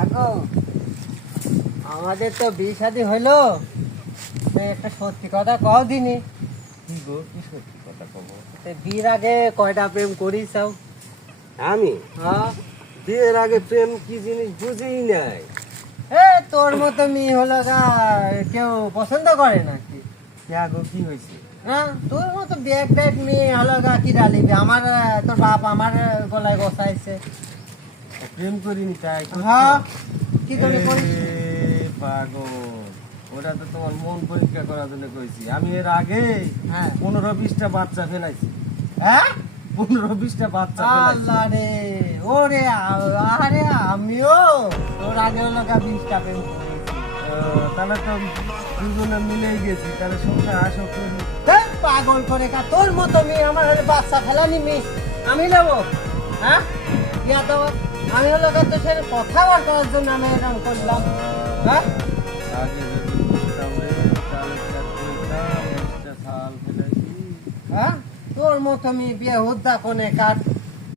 আগো আমাদের তো বিয়ে শাদী হইলো, একটা সত্যি কথা কও দিনি। কি গো, কি সত্যি কথা কব? বিয়ের আগে কয়টা প্রেম করিস? আমি হ্যাঁ, বিয়ের আগে প্রেম কি জিনিস বুঝিই নাই। তোর মতো মেয়ে হলো গা কেউ পছন্দ করে নাকি? গো কি হয়েছে? হ্যাঁ, তোর মতো ব্যাগ ব্যাগ মেয়ে হলো গা কি ডালিবি? আমার তোর বাপ আমার গলায় বসাইছে। প্রেম করিনি তাই? হ্যাঁ, কি তুমি করিস? পাগল, ওটা তো তোমার মন পরীক্ষা করার জন্য কইছি। আমি এর আগে হ্যাঁ 15-20টা বাচ্চা ফেলাইছি। হ্যাঁ 15-20টা বাচ্চা ফেলাইছি। আল্লাহ রে, ওরে আরে আমিও তোর আগে হলো গা 20টা প্রেম করেছি। তাহলে তো দুজনে মিলেই গেছি, তাহলে সংসার আসো করি। ধ্যাৎ, পাগল করে কা তোর মতো মেয়ে আমার হলে বাচ্চা ফেলানি মেয়ে আমি নেবো? হ্যাঁ ইয়া তো আমি হলো গা তোর সাথে কথাবার্তা করার জন্য আমি এরকম করলাম। হ্যাঁ আগে যদি বুঝতাম রে, তাহলে একটা কইতাম, 20টা শাল ফেলাইছি। হ্যাঁ তোর মতো মেয়ে বিয়ে হুদ্দা কোনে কাট